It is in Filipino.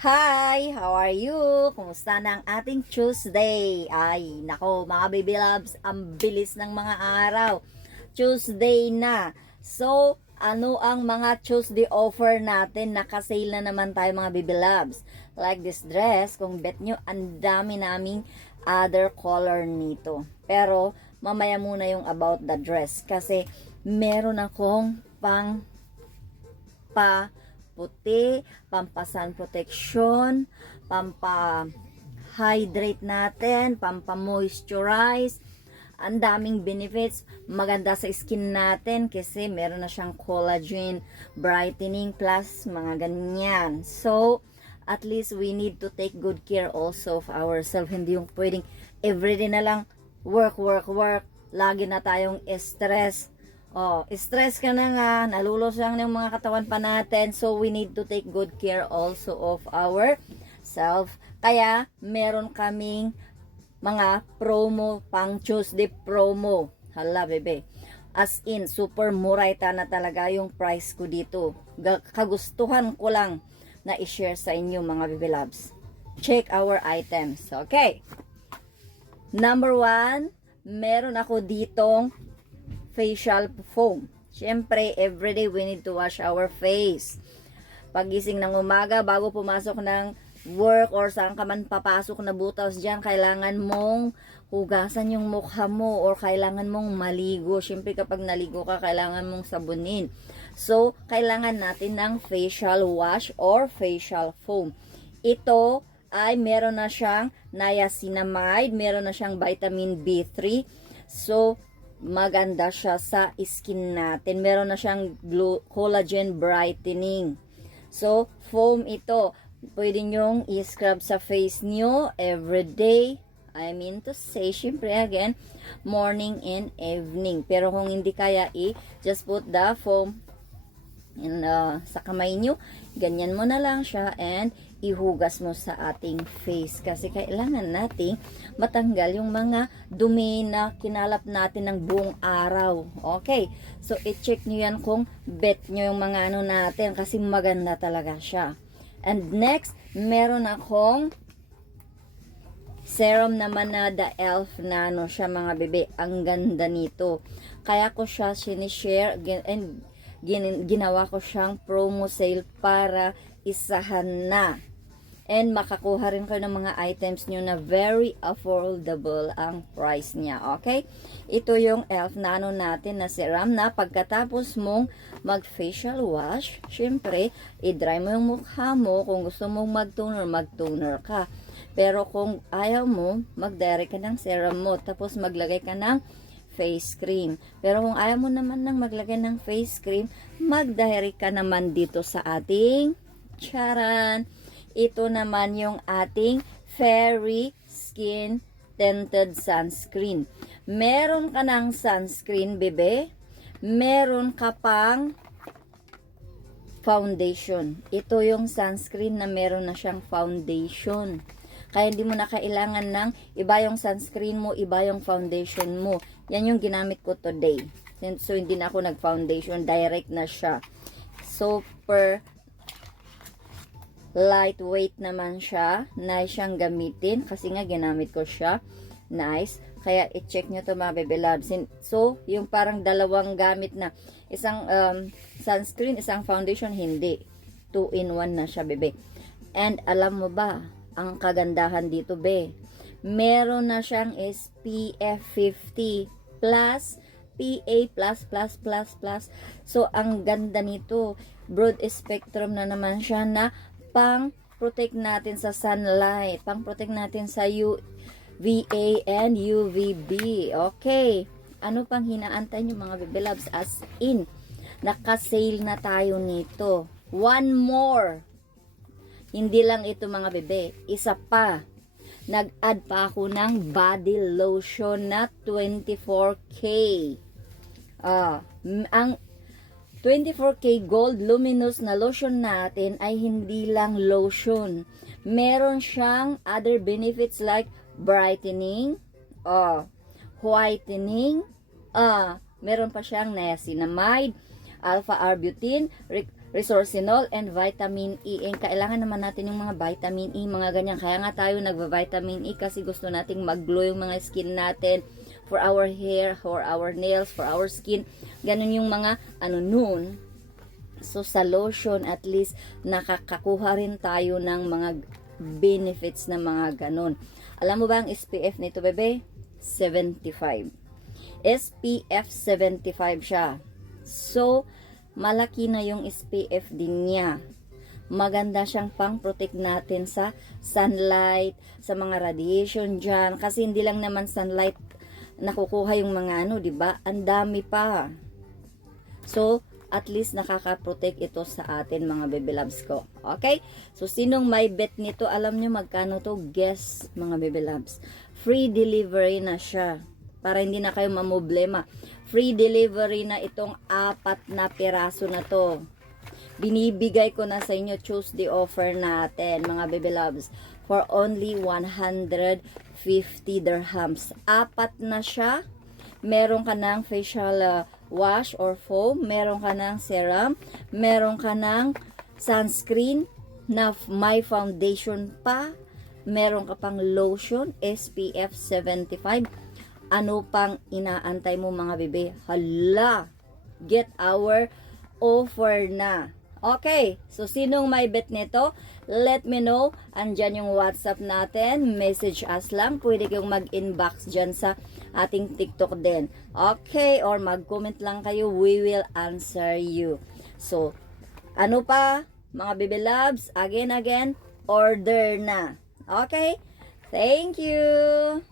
Hi! How are you? Kumusta na ang ating Tuesday? Ay, nako mga baby loves, ang bilis ng mga araw. Tuesday na. So, ano ang mga Tuesday offer natin? Naka-sale na naman tayo mga baby loves. Like this dress, kung bet nyo, ang dami naming other color nito. Pero, mamaya muna yung about the dress. Kasi, meron akong puti, pampasan protection, pampa-hydrate natin, pampa-moisturize. Ang daming benefits, maganda sa skin natin kasi meron na siyang collagen, brightening plus mga ganyan. So, at least we need to take good care also of ourselves. Hindi yung pwedeng everyday na lang work, lagi na tayong stress. Stress ka na nga, nalulusang ng mga katawan pa natin. So, we need to take good care also of our self. Kaya, meron kaming mga promo, pang Tuesday promo. Hala, bebe. As in, super murayta na talaga yung price ko dito. Kagustuhan ko lang na i-share sa inyo mga bebe loves. Check our items. Okay. Number 1, meron ako ditong facial foam. Siyempre, everyday we need to wash our face. Pagising ng umaga, bago pumasok ng work or saan ka man papasok na butas dyan, kailangan mong hugasan yung mukha mo or kailangan mong maligo. Siyempre, kapag naligo ka, kailangan mong sabunin. So, kailangan natin ng facial wash or facial foam. Ito ay meron na siyang niacinamide, meron na siyang vitamin B3. So, maganda siya sa skin natin. Meron na siyang collagen brightening. So, foam ito. Pwede nyong i-scrub sa face nyo everyday. I mean to say, syempre again, morning and evening. Pero kung hindi kaya, just put the foam in, sa kamay nyo. Ganyan mo na lang siya and ihugas mo sa ating face kasi kailangan nating matanggal yung mga dumi na kinalap natin ng buong araw. Okay, so i-check nyo yan kung bet nyo yung mga ano natin kasi maganda talaga siya. And next, meron akong serum naman na The Elf Nano siya mga bebe. Ang ganda nito. Kaya ko siya sinishare and ginawa ko siyang promo sale para isahan na. And makakuha rin kayo ng mga items nyo na very affordable ang price niya. Okay? Ito yung Elf Nano natin na serum na pagkatapos mong mag-facial wash, syempre, i-dry mo yung mukha mo. Kung gusto mong mag-toner ka. Pero kung ayaw mo, mag-direct ka ng serum mo. Tapos maglagay ka ng face cream. Pero kung ayaw mo naman ng maglagay ng face cream, mag-direct ka naman dito sa ating charan. Ito naman yung ating Fairy Skin Tinted Sunscreen. Meron ka ng sunscreen, bebe. Meron ka pang foundation. Ito yung sunscreen na meron na siyang foundation. Kaya hindi mo na kailangan ng iba yung sunscreen mo, iba yung foundation mo. Yan yung ginamit ko today. So, hindi na ako nag-foundation. Direct na siya. Super lightweight naman siya. Nice siyang gamitin. Kasi nga, ginamit ko siya. Nice. Kaya, i-check nyo to mga baby loves. So, yung parang dalawang gamit na. Isang sunscreen, isang foundation, hindi. 2-in-1 na siya, bebe. And, alam mo ba, ang kagandahan dito, be, meron na siyang SPF 50 plus PA++++. So, ang ganda nito. Broad spectrum na naman siya na pang-protect natin sa sunlight, pang-protect natin sa UVA and UVB. Okay. Ano pang hinaantay nyo mga baby loves? As in, naka-sale na tayo nito. One more. Hindi lang ito mga bebe. Isa pa. Nag-add pa ako ng body lotion na 24K. Ang 24K Gold Luminous na lotion natin ay hindi lang lotion. Meron siyang other benefits like brightening, whitening, meron pa siyang niacinamide, alpha-arbutin, resorcinol and vitamin E. And kailangan naman natin yung mga vitamin E, mga ganyan. Kaya nga tayo nagva-vitamin E kasi gusto nating mag-glow yung mga skin natin for our hair, for our nails, for our skin. Ganun yung mga noon. So sa lotion at least nakakakuha rin tayo ng mga benefits na mga ganun. Alam mo ba ang SPF nito, bebe? 75. SPF 75 siya. So malaki na yung SPF din niya. Maganda siyang pang-protect natin sa sunlight, sa mga radiation dyan. Kasi hindi lang naman sunlight nakukuha yung mga di ba? Ang dami pa. So, at least nakaka-protect ito sa atin mga baby loves ko. Okay? So, sinong may bet nito? Alam nyo magkano to? Guess, mga baby loves. Free delivery na siya. Para hindi na kayo mamblema. Free delivery na itong 4 na piraso na to. Binibigay ko na sa inyo Tuesday offer natin, mga baby loves, for only 150 dirhams. 4 na siya. Meron ka ng facial wash or foam, meron ka ng serum, meron ka ng sunscreen na may foundation pa, meron ka pang lotion, SPF 75. Ano pang inaantay mo mga bebe? Hala! Get our offer na. Okay, so sinong may bet nito? Let me know. Andyan yung WhatsApp natin. Message us lang. Pwede kayong mag-inbox dyan sa ating TikTok din. Okay, or mag-comment lang kayo. We will answer you. So, ano pa? Mga baby loves, again, order na. Okay? Thank you!